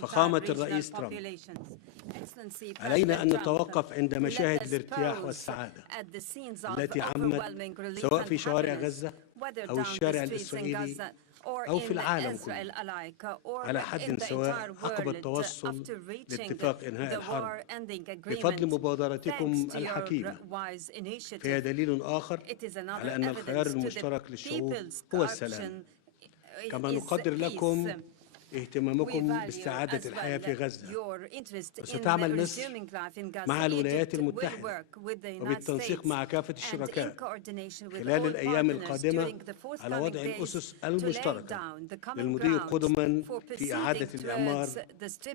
فخامة الرئيس ترامب، علينا أن نتوقف عند مشاهد الارتياح والسعادة التي عمت سواء في شوارع غزة أو الشارع الإسرائيلي أو في العالم كله على حد سواء عقب التوصل لاتفاق إنهاء الحرب بفضل مبادرتكم الحكيمة. فهي دليل آخر على أن الخيار المشترك للشعوب هو السلام. كما نقدر لكم اهتمامكم باستعادة الحياة في غزة، وستعمل مصر مع الولايات المتحدة وبالتنسيق مع كافة الشركاء خلال الأيام القادمة على وضع الأسس المشتركة للمضي قدما في إعادة الإعمار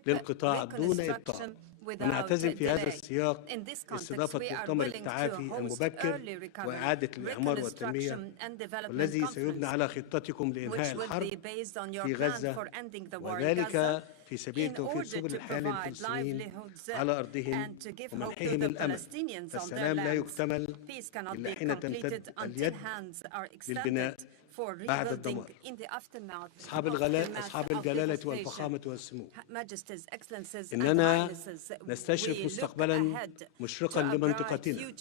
للقطاع دون إبطاء. ونعتزم في هذا السياق استضافة مؤتمر التعافي المبكر وإعادة الإعمار والتنمية، والذي سيبنى على خطتكم لإنهاء الحرب في غزة، وذلك في سبيل توفير سبل الحياة للفلسطينيين على أرضهم ومنحهم الأمل. فالسلام لا يكتمل إلا حين تمتد اليد للبناء بعد الدمار. أصحاب الجلالة والفخامة والسمو، إننا نستشرف مستقبلا مشرقا لمنطقتنا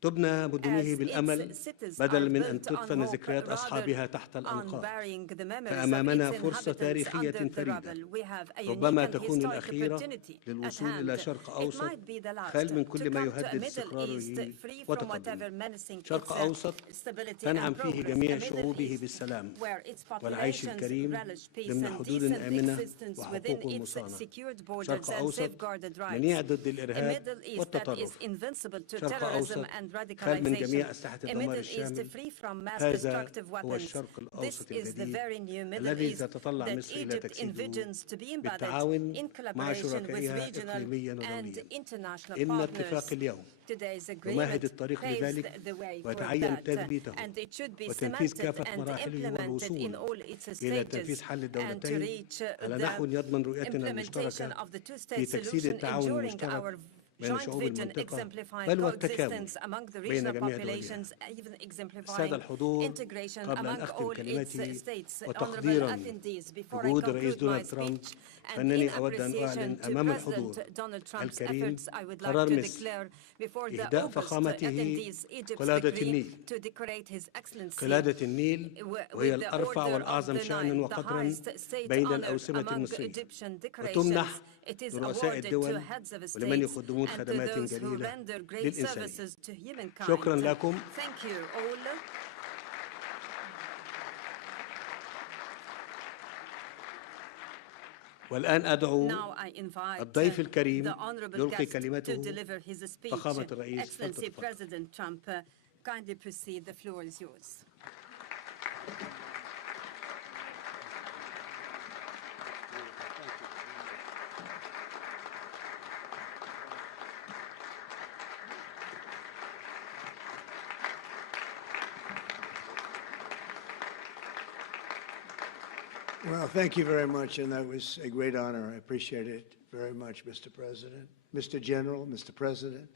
تبنى مدنه بالأمل بدلا من أن تدفن ذكريات أصحابها تحت الأنقاض. فأمامنا فرصة تاريخية فريدة ربما تكون الأخيرة للوصول إلى شرق أوسط خال من كل ما يهدد استقراره وتقدمه. شرق أوسط تنعم فيه جميع شعوبه بالسلام والعيش الكريم ضمن حدود آمنة وحقوق مصانة. شرق أوسط منيع ضد الإرهاب والتطرف. شرق أوسط خال من جميع أسلحة الدمار الشامل. هذا هو الشرق الأوسط الجديد الذي تتطلع مصر إلى تجسيده بالتعاون مع شركائها إقليميا ودوليا. إن اتفاق اليوم يمهد الطريق لذلك، ويتعين تثبيته وتنفيذ كافة مراحله والوصول إلى تنفيذ حل الدولتين على نحو يضمن رؤيتنا المشتركة في تجسيد التعاون المشترك بين شعوب المنطقة بل والتكامل بين جميع دولها. السادة الحضور، قبل أن أختم كلمتي وتقديرا لجهود الرئيس دونالد ترامب، فإنني أود أن أعلن أمام الحضور الكريم قرار مصر إهداء فخامته قلادة النيل. قلادة النيل وهي الأرفع والأعظم شأنا وقدرا بين الأوسمة المصرية، وتمنح لرؤساء الدول ولمن يقدمون خدمات جليلة للإنسانية. شكرا لكم. والآن أدعو الضيف الكريم يلقي كلمته فخامة الرئيس. Well, thank you very much, and that was a great honor. I appreciate it very much, Mr. President. Mr. General, Mr. President,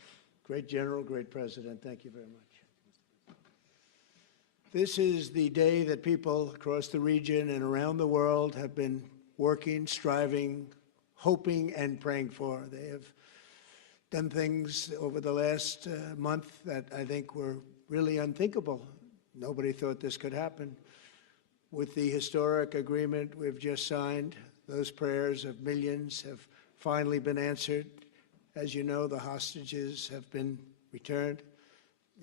great General, great President, thank you very much. This is the day that people across the region and around the world have been working, striving, hoping, and praying for. They have done things over the last month that I think were really unthinkable. Nobody thought this could happen. With the historic agreement we've just signed, those prayers of millions have finally been answered. As you know, the hostages have been returned,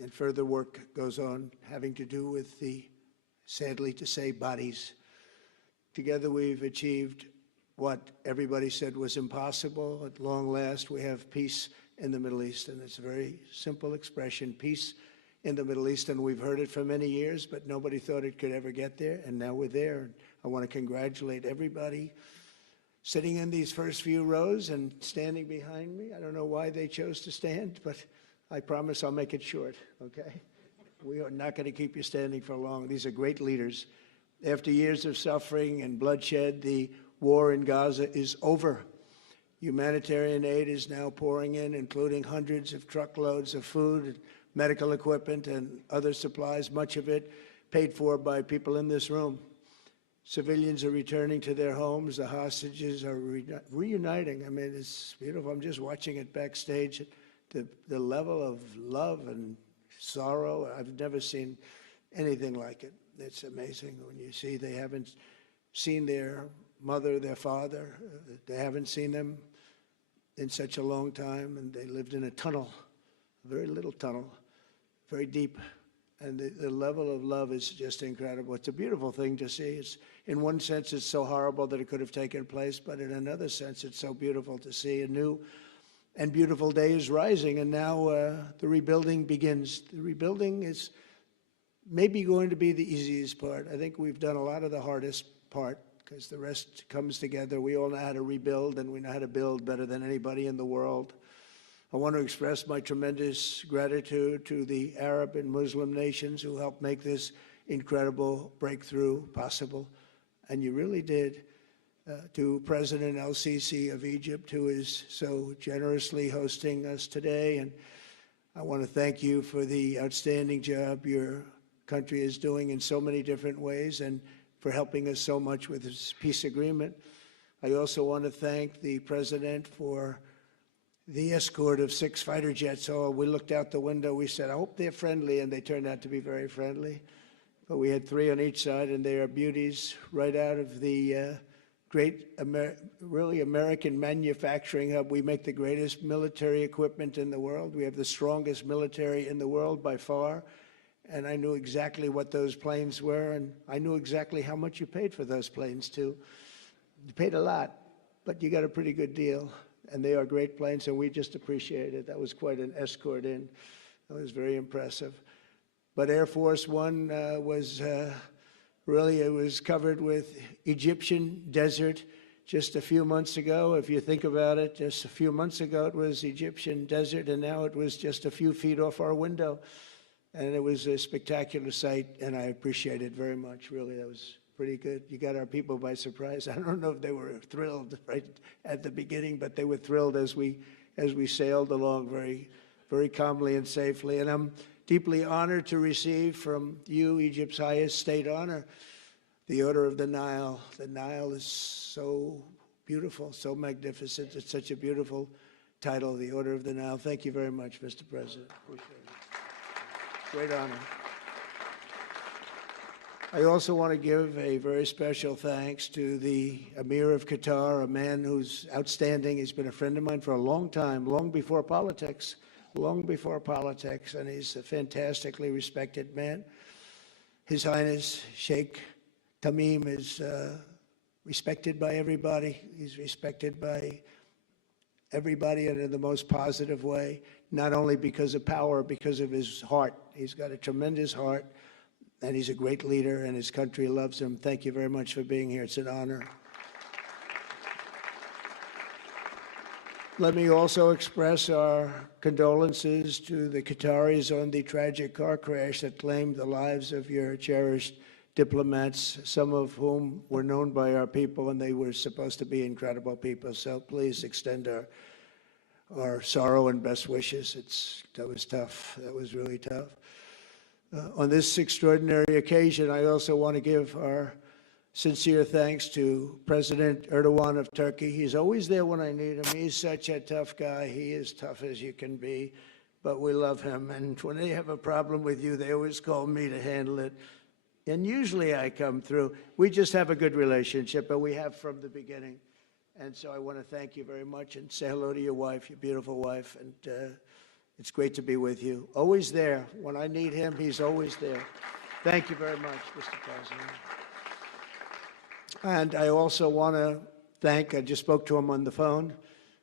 and further work goes on having to do with the, sadly to say, bodies. Together we've achieved what everybody said was impossible. At long last, we have peace in the Middle East, and it's a very simple expression, peace in the Middle East, and we've heard it for many years, but nobody thought it could ever get there, and now we're there. I want to congratulate everybody sitting in these first few rows and standing behind me. I don't know why they chose to stand, but I promise I'll make it short, okay? We are not going to keep you standing for long. These are great leaders. After years of suffering and bloodshed, the war in Gaza is over. Humanitarian aid is now pouring in, including hundreds of truckloads of food, medical equipment, and other supplies, much of it paid for by people in this room. Civilians are returning to their homes. The hostages are reuniting. I mean, it's beautiful. I'm just watching it backstage. The level of love and sorrow, I've never seen anything like it. It's amazing when you see they haven't seen their mother, their father. They haven't seen them in such a long time, and they lived in a tunnel, a very little tunnel, very deep. And the level of love is just incredible. It's a beautiful thing to see. It's, in one sense, it's so horrible that it could have taken place, but in another sense, it's so beautiful to see a new and beautiful day is rising, and now the rebuilding begins. The rebuilding is maybe going to be the easiest part. I think we've done a lot of the hardest part because the rest comes together. We all know how to rebuild, and we know how to build better than anybody in the world. I want to express my tremendous gratitude to the Arab and Muslim nations who helped make this incredible breakthrough possible, and you really did. To President El-Sisi of Egypt, who is so generously hosting us today. And I want to thank you for the outstanding job your country is doing in so many different ways and for helping us so much with this peace agreement. I also want to thank the President for the escort of 6 fighter jets. Oh, we looked out the window, we said, I hope they're friendly, and they turned out to be very friendly. But we had 3 on each side, and they are beauties right out of the great, really American manufacturing hub. We make the greatest military equipment in the world. We have the strongest military in the world by far. And I knew exactly what those planes were, and I knew exactly how much you paid for those planes too. You paid a lot, but you got a pretty good deal. And they are great planes, and we just appreciate it. That was quite an escort in. That was very impressive. But Air Force One was really, it was covered with Egyptian desert just a few months ago. If you think about it, just a few months ago it was Egyptian desert, and now it was just a few feet off our window. And it was a spectacular sight, and I appreciate it very much. Really, that was pretty good. You got our people by surprise. I don't know if they were thrilled right at the beginning, but they were thrilled as we sailed along very, very calmly and safely. And I'm deeply honored to receive from you, Egypt's highest state honor, the Order of the Nile. The Nile is so beautiful, so magnificent. It's such a beautiful title, the Order of the Nile. Thank you very much, Mr. President. Appreciate it. Great honor. I also want to give a very special thanks to the Emir of Qatar, a man who's outstanding. He's been a friend of mine for a long time, long before politics, and he's a fantastically respected man. His Highness Sheikh Tamim is respected by everybody. He's respected by everybody and in the most positive way, not only because of power, because of his heart. He's got a tremendous heart, and he's a great leader, and his country loves him. Thank you very much for being here. It's an honor. Let me also express our condolences to the Qataris on the tragic car crash that claimed the lives of your cherished diplomats, some of whom were known by our people, and they were supposed to be incredible people. So please extend our sorrow and best wishes. That was tough. That was really tough. On this extraordinary occasion, I also want to give our sincere thanks to President Erdogan of Turkey. He's always there when I need him. He's such a tough guy. He is tough as you can be, but we love him. And when they have a problem with you, they always call me to handle it. And usually I come through. We just have a good relationship, and we have from the beginning. And so I want to thank you very much and say hello to your wife, your beautiful wife. And it's great to be with you. Always there. When I need him, he's always there. Thank you very much, Mr. President. And I also want to thank, I just spoke to him on the phone,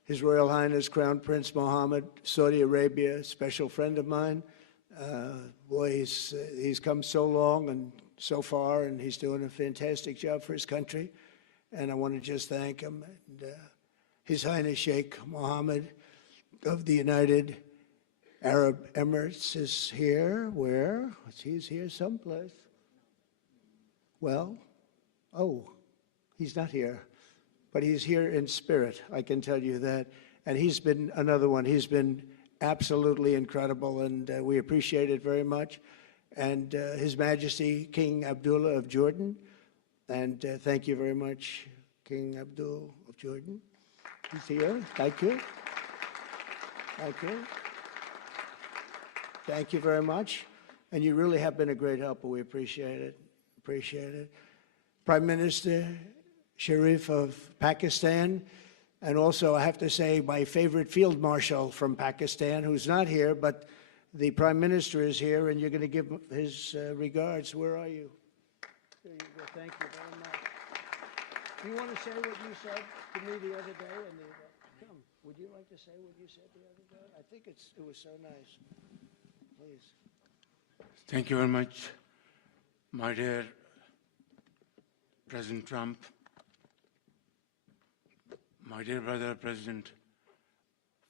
His Royal Highness Crown Prince Mohammed, Saudi Arabia, a special friend of mine. Boy, he's come so long and so far, and he's doing a fantastic job for his country. And I want to just thank him. And, His Highness Sheikh Mohammed of the United Arab Emirates is here. Where? He's here someplace. Well, oh, he's not here, but he's here in spirit, I can tell you that. And he's been another one. He's been absolutely incredible, and we appreciate it very much. And His Majesty King Abdullah of Jordan, And thank you very much, King Abdul of Jordan. He's here. Thank you. Thank you. Thank you very much. And you really have been a great helper. We appreciate it. Appreciate it. Prime Minister Sharif of Pakistan, and also I have to say my favorite field marshal from Pakistan, who's not here, but the Prime Minister is here, and you're going to give his regards. Where are you? There you go. Thank you very much. Do you want to say what you said to me the other day? Come, would you like to say what you said the other day? I think it was so nice. Please. Thank you very much, my dear President Trump, my dear brother President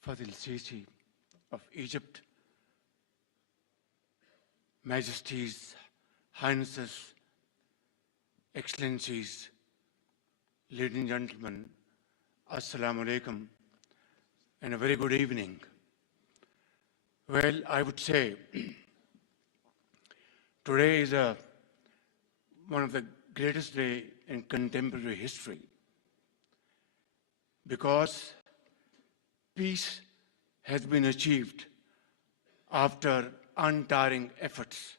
Fadil Sisi of Egypt, Majesties, Highnesses, Excellencies, ladies and gentlemen, Assalamu alaikum, and a very good evening. Well, I would say today is one of the greatest days in contemporary history because peace has been achieved after untiring efforts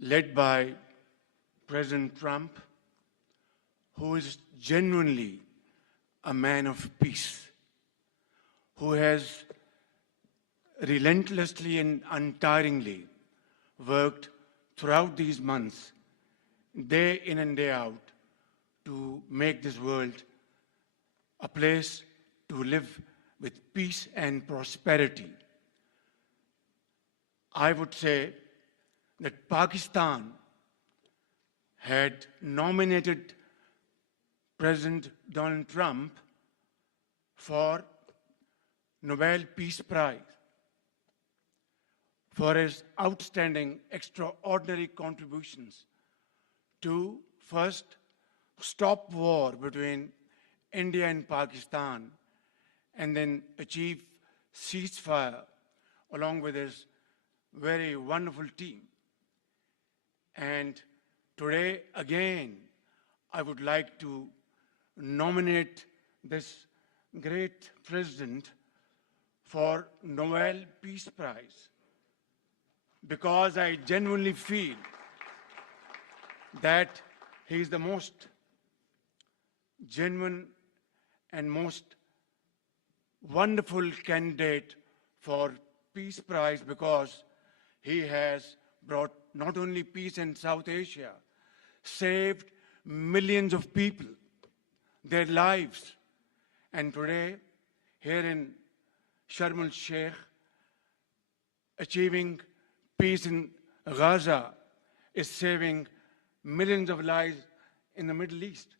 led by President Trump, who is genuinely a man of peace, who has relentlessly and untiringly worked throughout these months, day in and day out, to make this world a place to live with peace and prosperity. I would say that Pakistan had nominated President Donald Trump for Nobel Peace Prize for his outstanding, extraordinary contributions to first stop war between India and Pakistan and then achieve ceasefire along with his very wonderful team. And today, again, I would like to nominate this great president for Nobel Peace Prize because I genuinely feel that he is the most genuine and most wonderful candidate for Peace Prize because he has brought not only peace in South Asia, saved millions of people, their lives. And today, here in Sharm el-Sheikh, achieving peace in Gaza is saving millions of lives in the Middle East.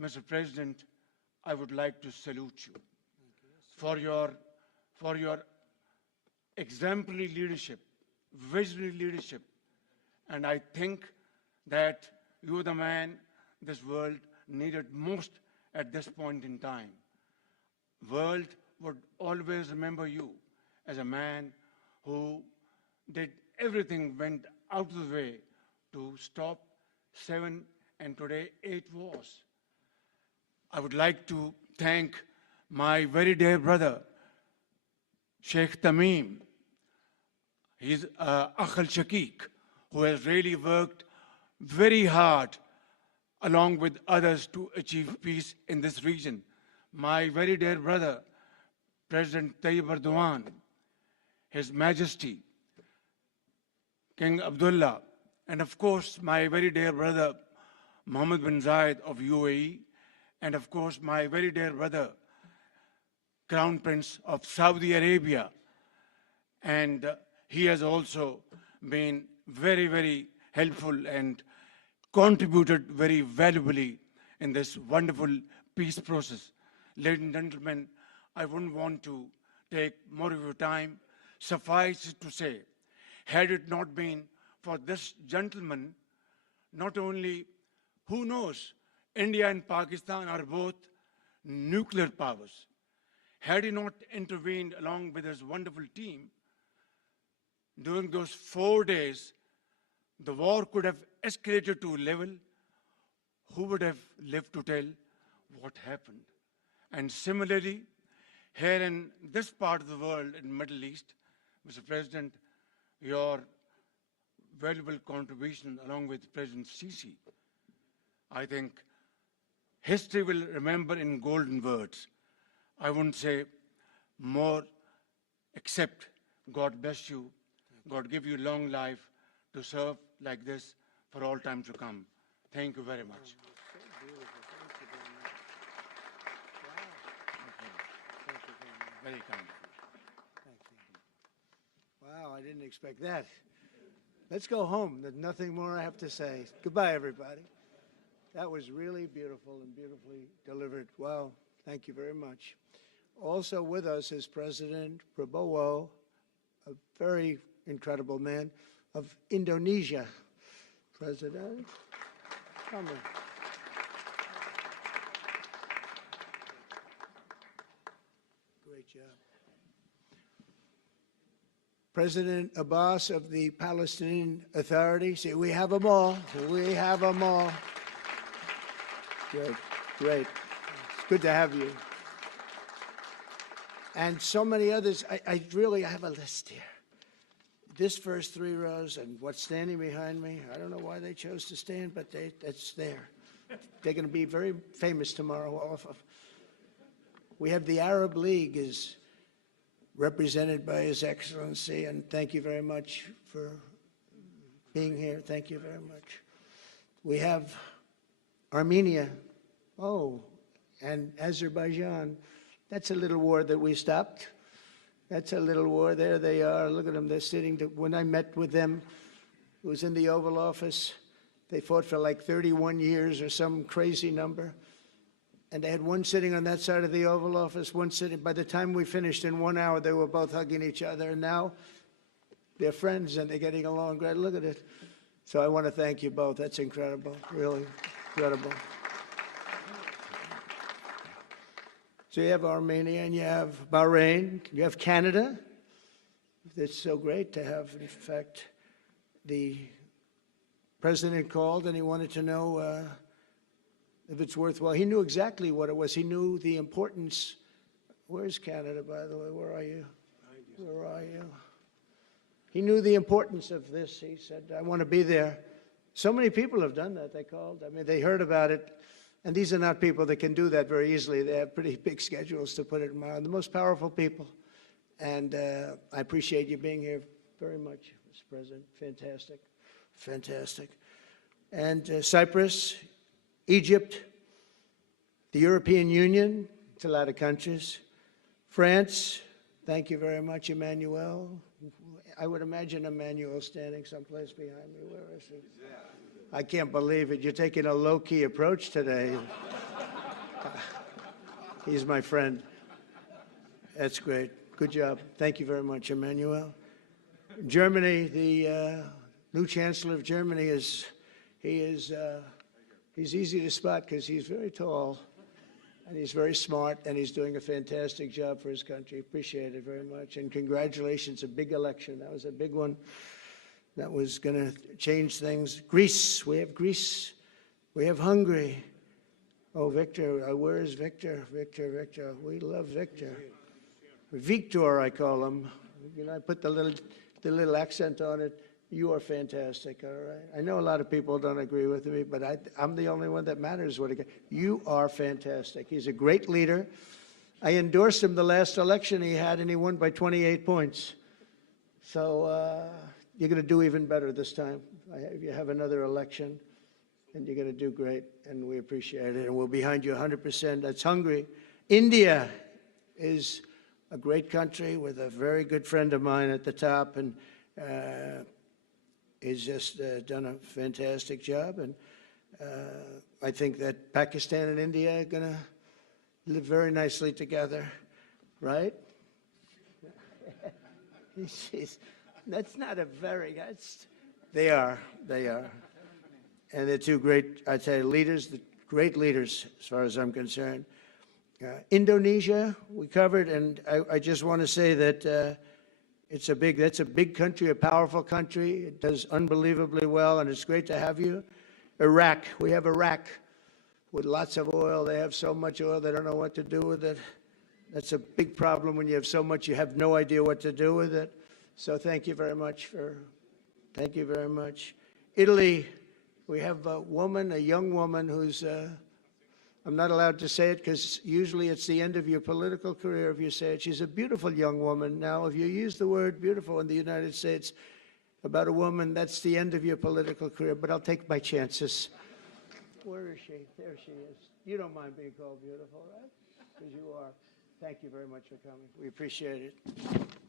Mr. President, I would like to salute you for your exemplary leadership, visionary leadership. And I think that you're the man this world needed most at this point in time. World would always remember you as a man who did everything, went out of the way to stop 7 and today 8 wars. I would like to thank my very dear brother, Sheikh Tamim. He's Akh al-Shaqiq, who has really worked very hard along with others to achieve peace in this region. My very dear brother, President Tayyip Erdogan, His Majesty, King Abdullah, and of course, my very dear brother, Mohammed bin Zayed of UAE, and of course, my very dear brother, Crown Prince of Saudi Arabia. And he has also been very, very helpful and contributed very valuably in this wonderful peace process. Ladies and gentlemen, I wouldn't want to take more of your time. Suffice it to say, had it not been for this gentleman, not only, who knows, India and Pakistan are both nuclear powers. Had he not intervened along with his wonderful team, during those 4 days, the war could have escalated to a level, who would have lived to tell what happened? And similarly, here in this part of the world, in the Middle East, Mr. President, your valuable contribution along with President Sisi, I think history will remember in golden words. I wouldn't say more, except God bless you, God give you long life to serve like this for all time to come. Thank you very much. Very kind. Thank you. Wow, I didn't expect that. Let's go home. There's nothing more I have to say. Goodbye, everybody. That was really beautiful and beautifully delivered. Wow, thank you very much. Also with us is President Prabowo, a very incredible man of Indonesia. President, come on. Great job. President Abbas of the Palestinian Authority. See, we have them all. We have them all. Good, great. It's good to have you. And so many others. I really have a list here. This first three rows and what's standing behind me, I don't know why they chose to stand, but it's there. They're going to be very famous tomorrow, all of them. We have the Arab League is represented by His Excellency, and thank you very much for being here. Thank you very much. We have Armenia, and Azerbaijan. That's a little war that we stopped. That's a little war. There they are. Look at them. They're sitting. When I met with them, it was in the Oval Office. They fought for like 31 years or some crazy number. And they had one sitting on that side of the Oval Office, one sitting. By the time we finished in 1 hour, they were both hugging each other. And now they're friends and they're getting along great. Look at it. So I want to thank you both. That's incredible. Really incredible. So you have Armenia and you have Bahrain, you have Canada. It's so great to have, in fact, the president called and he wanted to know if it's worthwhile. He knew exactly what it was. He knew the importance. Where's Canada, by the way? Where are you? Where are you? He knew the importance of this. He said, I want to be there. So many people have done that. They called. I mean, they heard about it. And these are not people that can do that very easily. They have pretty big schedules, to put it mildly. The most powerful people. And I appreciate you being here very much, Mr. President. Fantastic. Fantastic. And Cyprus, Egypt, the European Union, it's a lot of countries. France, thank you very much, Emmanuel. I would imagine Emmanuel standing someplace behind me. Where is he? I can't believe it. You're taking a low-key approach today. He's my friend. That's great. Good job. Thank you very much, Emmanuel. Germany, the new Chancellor of Germany he's easy to spot because he's very tall and he's very smart and he's doing a fantastic job for his country. Appreciate it very much. And congratulations, a big election. That was a big one. That was going to change things. Greece, we have Greece. We have Hungary. Oh, Victor, where is Victor? Victor. We love Victor. Victor, I call him. You know, I put the little accent on it. You are fantastic, all right? I know a lot of people don't agree with me, but I'm the only one that matters. You are fantastic. He's a great leader. I endorsed him the last election he had, and he won by 28 points. So you're going to do even better this time. You have another election, and you're going to do great, and we appreciate it, and we're behind you 100%. That's Hungary. India is a great country with a very good friend of mine at the top, and he's just done a fantastic job. And I think that Pakistan and India are going to live very nicely together, right? That's not a very, they are. And they're two great, I'd say, leaders, great leaders as far as I'm concerned. Indonesia, we covered, and I just want to say that That's a big country, a powerful country. It does unbelievably well, and it's great to have you. Iraq, we have Iraq with lots of oil. They have so much oil, they don't know what to do with it. That's a big problem when you have so much, you have no idea what to do with it. So thank you very much thank you very much. Italy, we have a young woman who's, I'm not allowed to say it because usually it's the end of your political career if you say it. She's a beautiful young woman. Now, if you use the word beautiful in the United States about a woman, that's the end of your political career, but I'll take my chances. Where is she? There she is. You don't mind being called beautiful, right? Because you are. Thank you very much for coming. We appreciate it.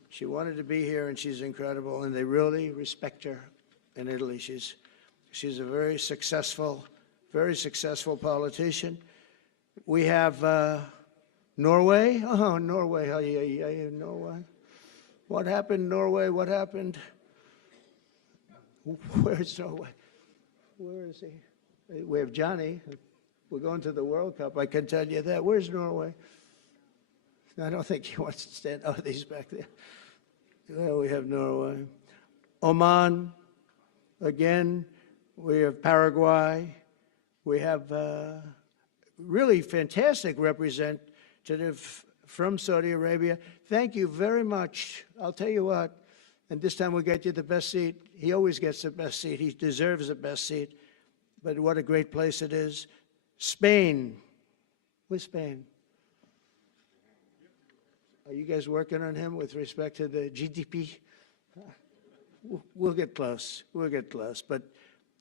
She wanted to be here, and she's incredible, and they really respect her in Italy. She's a very successful politician. We have Norway. Oh, Norway. Norway. What happened, Norway? What happened? Where's Norway? Where is he? We have Johnny. We're going to the World Cup. I can tell you that. Where's Norway? I don't think he wants to stand. Oh, he's back there. Well, we have Norway. Oman, again. We have Paraguay. We have really fantastic representative from Saudi Arabia. Thank you very much. I'll tell you what, and this time we'll get you the best seat. He always gets the best seat. He deserves the best seat. But what a great place it is. Spain. Where's Spain? Are you guys working on him with respect to the GDP? We'll get close. We'll get close. But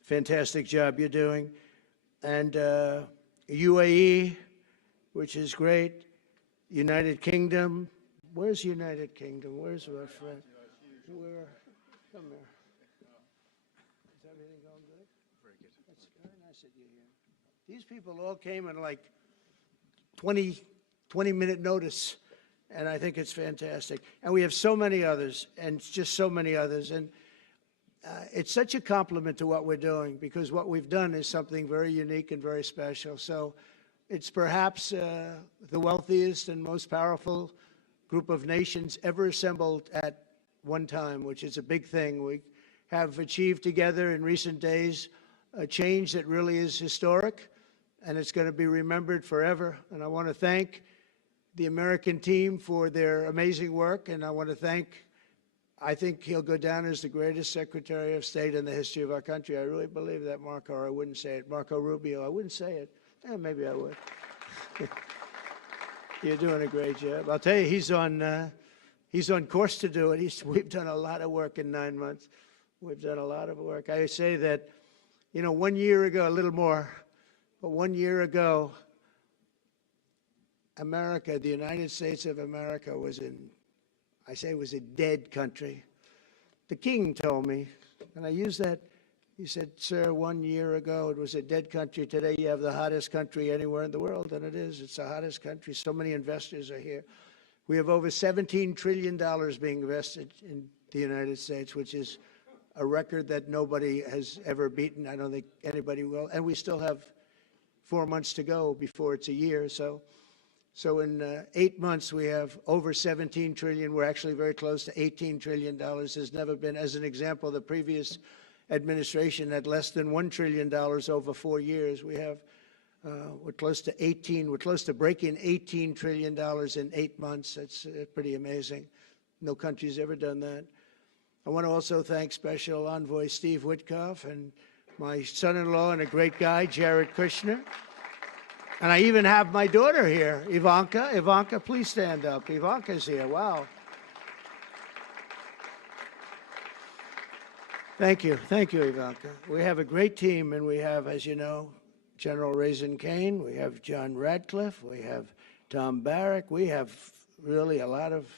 fantastic job you're doing. And UAE, which is great. United Kingdom. Where's United Kingdom? Where's our friend? Where? Come here. Is everything going good? Very good. That's very nice of you here. These people all came in like 20-minute notice. And I think it's fantastic. And we have so many others, and just so many others. And it's such a compliment to what we're doing, because what we've done is something very unique and very special. So it's perhaps the wealthiest and most powerful group of nations ever assembled at one time, which is a big thing. We have achieved together in recent days a change that really is historic, and it's going to be remembered forever. And I want to thank the American team for their amazing work, and I want to thank, I think he'll go down as the greatest Secretary of State in the history of our country. I really believe that, Marco, or I wouldn't say it. Marco Rubio, I wouldn't say it. Maybe I would. You're doing a great job. I'll tell you, he's on course to do it. We've done a lot of work in 9 months. We've done a lot of work. I say that, 1 year ago, a little more, but 1 year ago, America, the United States of America was a dead country. The king told me, and I use that, he said, sir, 1 year ago it was a dead country. Today you have the hottest country anywhere in the world, and it is. It's the hottest country. So many investors are here. We have over $17 trillion being invested in the United States, which is a record that nobody has ever beaten. I don't think anybody will. And we still have 4 months to go before it's a year. So in 8 months, we have over $17 trillion. We're actually very close to $18 trillion. There's never been, as an example, the previous administration had less than $1 trillion over 4 years. We have, we're close to breaking $18 trillion in 8 months. That's pretty amazing. No country's ever done that. I want to also thank Special Envoy Steve Witkoff and my son-in-law and a great guy, Jared Kushner. And I even have my daughter here, Ivanka. Ivanka, please stand up. Ivanka's here. Wow. Thank you. Thank you, Ivanka. We have a great team, and we have, as you know, General Raisin Kane. We have John Radcliffe. We have Tom Barrack. We have really a lot of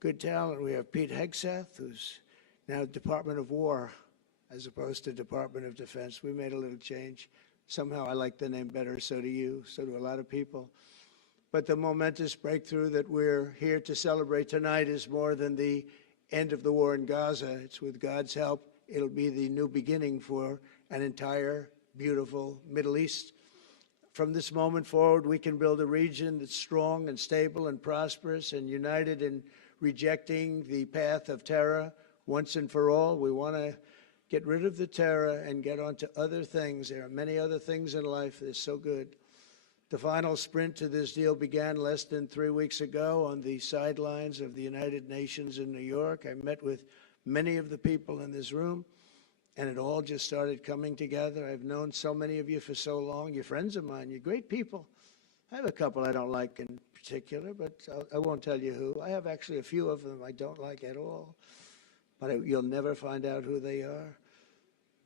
good talent. We have Pete Hegseth, who's now Department of War as opposed to Department of Defense. We made a little change. Somehow I like the name better, so do you, so do a lot of people. But the momentous breakthrough that we're here to celebrate tonight is more than the end of the war in Gaza. It's with God's help, it'll be the new beginning for an entire beautiful Middle East. From this moment forward, we can build a region that's strong and stable and prosperous and united in rejecting the path of terror once and for all. We want to get rid of the terror and get on to other things. There are many other things in life that are so good. The final sprint to this deal began less than 3 weeks ago on the sidelines of the United Nations in New York. I met with many of the people in this room, and it all just started coming together. I've known so many of you for so long. You're friends of mine. You're great people. I have a couple I don't like in particular, but I won't tell you who. I have actually a few of them I don't like at all, but you'll never find out who they are.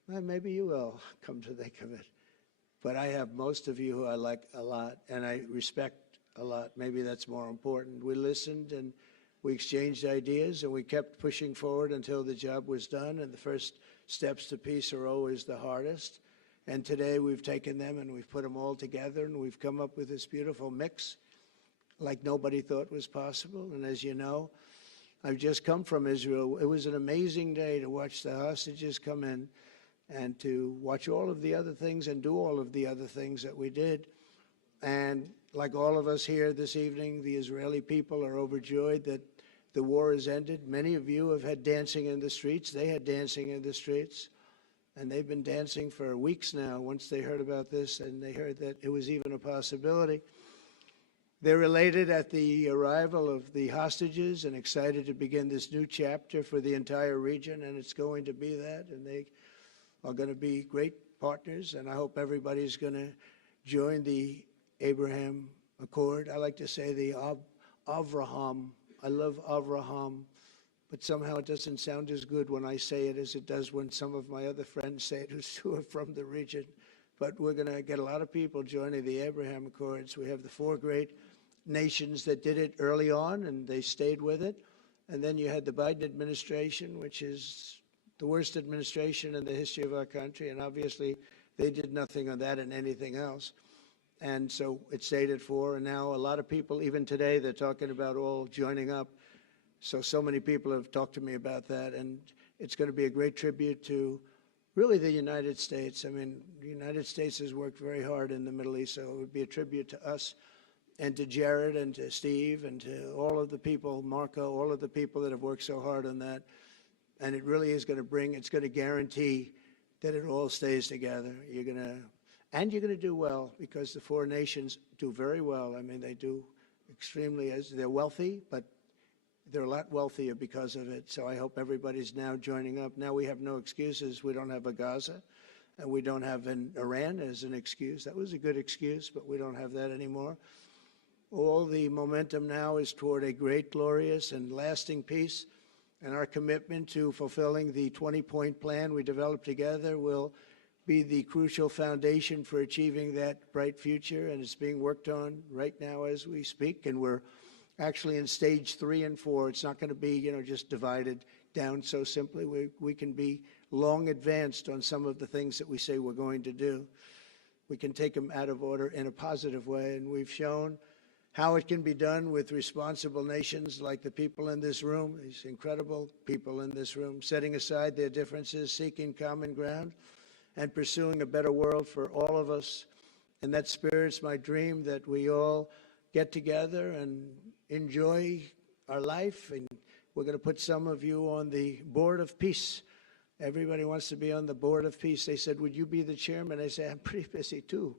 Well, maybe you will, come to think of it. But I have most of you who I like a lot and I respect a lot. Maybe that's more important. We listened and we exchanged ideas and we kept pushing forward until the job was done. And the first steps to peace are always the hardest. And today we've taken them and we've put them all together and we've come up with this beautiful mix like nobody thought was possible. And as you know, I've just come from Israel. It was an amazing day to watch the hostages come in and to watch all of the other things and do all of the other things that we did. And like all of us here this evening, the Israeli people are overjoyed that the war has ended. Many of you have had dancing in the streets. They had dancing in the streets. And they've been dancing for weeks now once they heard about this and they heard that it was even a possibility. They're elated at the arrival of the hostages and excited to begin this new chapter for the entire region, and it's going to be that. And they are going to be great partners, and I hope everybody's going to join the Abraham Accord. I like to say the Avraham. I love Avraham, but somehow it doesn't sound as good when I say it as it does when some of my other friends say it who are from the region. But we're going to get a lot of people joining the Abraham Accords. We have the 4 great nations that did it early on, and they stayed with it. And then you had the Biden administration, which is the worst administration in the history of our country, and obviously they did nothing on that and anything else. And so it stayed at 4, and now a lot of people, even today, they're talking about all joining up. So many people have talked to me about that, and it's going to be a great tribute to really the United States. I mean, the United States has worked very hard in the Middle East, so it would be a tribute to us and to Jared and to Steve and to all of the people, Marco, all of the people that have worked so hard on that. And it really is going to it's going to guarantee that it all stays together. You're going to do well because the 4 nations do very well. I mean, they do extremely, they're wealthy, but they're a lot wealthier because of it. So I hope everybody's now joining up. Now we have no excuses. We don't have a Gaza, and we don't have an Iran as an excuse. That was a good excuse, but we don't have that anymore. All the momentum now is toward a great, glorious, and lasting peace. And our commitment to fulfilling the 20-point plan we developed together will be the crucial foundation for achieving that bright future. And it's being worked on right now as we speak. And we're actually in stage 3 and 4. It's not going to be, just divided down so simply. We can be long advanced on some of the things that we say we're going to do. We can take them out of order in a positive way. And we've shown how it can be done with responsible nations like the people in this room, these incredible people in this room, setting aside their differences, seeking common ground, and pursuing a better world for all of us. And that spirit's my dream, that we all get together and enjoy our life. And we're going to put some of you on the Board of Peace. Everybody wants to be on the Board of Peace. They said, would you be the chairman? I say, I'm pretty busy too.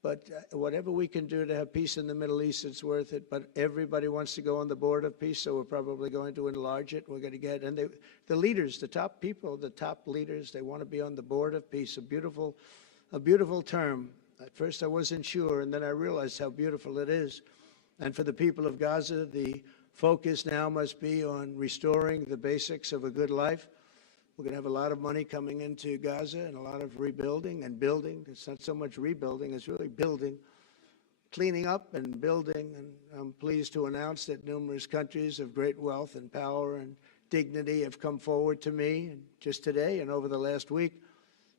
But whatever we can do to have peace in the Middle East, it's worth it. But everybody wants to go on the Board of Peace, so we're probably going to enlarge it. We're going to get, and the leaders, the top people, the top leaders, they want to be on the Board of Peace. A beautiful term. At first I wasn't sure, and then I realized how beautiful it is. And for the people of Gaza, the focus now must be on restoring the basics of a good life. We're going to have a lot of money coming into Gaza and a lot of rebuilding and building. It's not so much rebuilding, it's really building, cleaning up and building. And I'm pleased to announce that numerous countries of great wealth and power and dignity have come forward to me just today and over the last week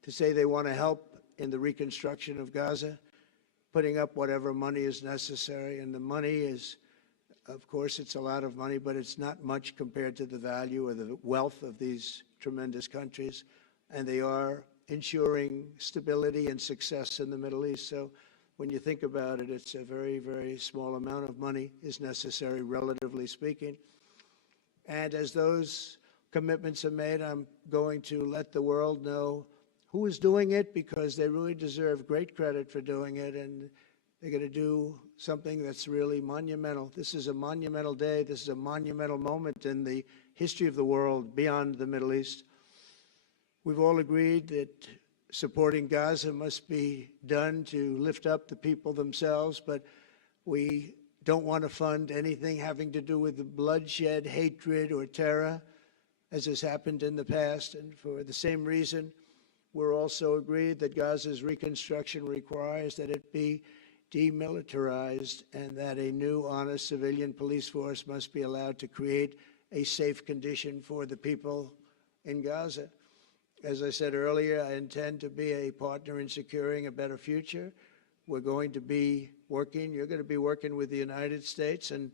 to say they want to help in the reconstruction of Gaza, putting up whatever money is necessary. And the money is, of course, it's a lot of money, but it's not much compared to the value or the wealth of these tremendous countries, and they are ensuring stability and success in the Middle East. So when you think about it, it's a very, very small amount of money is necessary, relatively speaking. And as those commitments are made, I'm going to let the world know who is doing it, because they really deserve great credit for doing it, and they're going to do something that's really monumental. This is a monumental day. This is a monumental moment in the history of the world beyond the Middle East. We've all agreed that supporting Gaza must be done to lift up the people themselves, but we don't want to fund anything having to do with the bloodshed, hatred, or terror, as has happened in the past. And for the same reason, we're also agreed that Gaza's reconstruction requires that it be demilitarized and that a new, honest civilian police force must be allowed to create a safe condition for the people in Gaza. As I said earlier, I intend to be a partner in securing a better future. We're going to be working, you're going to be working with the United States, and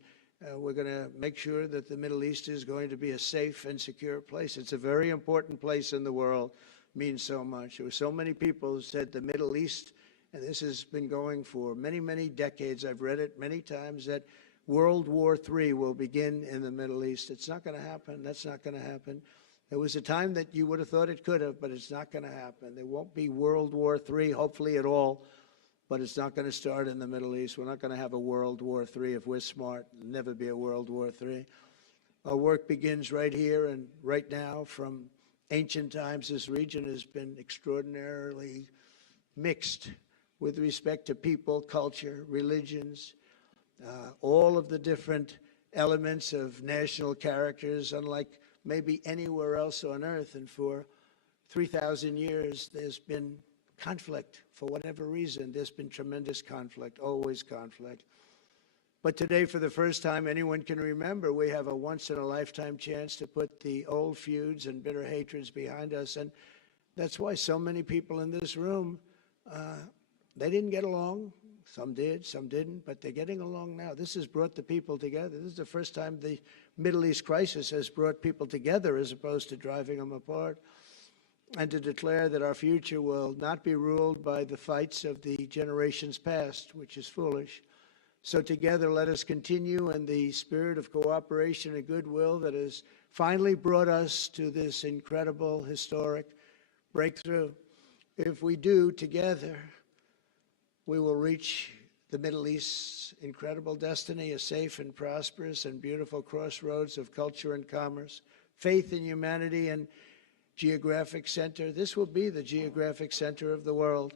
we're going to make sure that the Middle East is going to be a safe and secure place. It's a very important place in the world, means so much. There were so many people who said the Middle East, and this has been going for many, many decades. I've read it many times, that World War III will begin in the Middle East. It's not going to happen. That's not going to happen. There was a time that you would have thought it could have, but it's not going to happen. There won't be World War III, hopefully at all, but it's not going to start in the Middle East. We're not going to have a World War III if we're smart. There'll never be a World War III. Our work begins right here and right now. From ancient times, this region has been extraordinarily mixed with respect to people, culture, religions, all of the different elements of national characters, unlike maybe anywhere else on earth. And for 3,000 years, there's been conflict. For whatever reason, there's been tremendous conflict, always conflict. But today, for the first time anyone can remember, we have a once-in-a-lifetime chance to put the old feuds and bitter hatreds behind us. And that's why so many people in this room, they didn't get along. Some did, some didn't, but they're getting along now. This has brought the people together. This is the first time the Middle East crisis has brought people together as opposed to driving them apart. And to declare that our future will not be ruled by the fights of the generations past, which is foolish. So together, let us continue in the spirit of cooperation and goodwill that has finally brought us to this incredible, historic breakthrough. If we do, together, we will reach the Middle East's incredible destiny, a safe and prosperous and beautiful crossroads of culture and commerce, faith in humanity, and geographic center. This will be the geographic center of the world.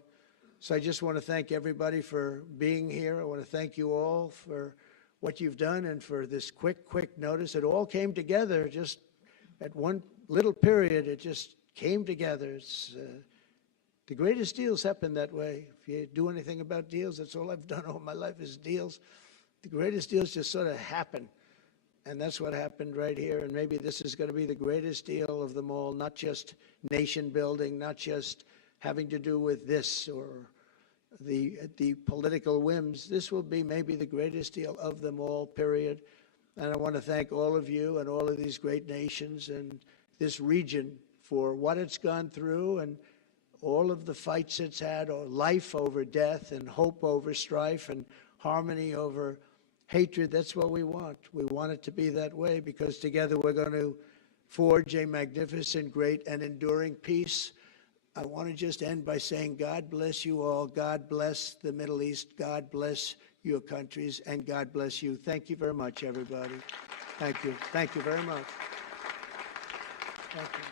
So I just want to thank everybody for being here. I want to thank you all for what you've done and for this quick notice. It all came together just at one little period. It just came together. It's the greatest deals happen that way. If you do anything about deals, that's all I've done all my life is deals. The greatest deals just sort of happen. And that's what happened right here. And maybe this is going to be the greatest deal of them all, not just nation building, not just having to do with this or the political whims. This will be maybe the greatest deal of them all, period. And I want to thank all of you and all of these great nations and this region for what it's gone through and all of the fights it's had, or life over death and hope over strife and harmony over hatred. That's what we want. We want it to be that way, because together we're going to forge a magnificent, great, and enduring peace. I want to just end by saying God bless you all. God bless the Middle East. God bless your countries, and God bless you. Thank you very much, everybody. Thank you. Thank you very much. Thank you.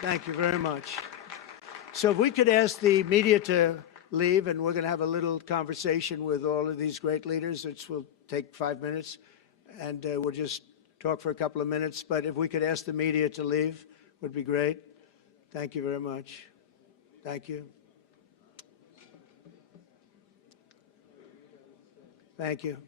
Thank you very much. So if we could ask the media to leave, and we're going to have a little conversation with all of these great leaders, which will take 5 minutes, and we'll just talk for a couple of minutes. But if we could ask the media to leave, would be great. Thank you very much. Thank you. Thank you.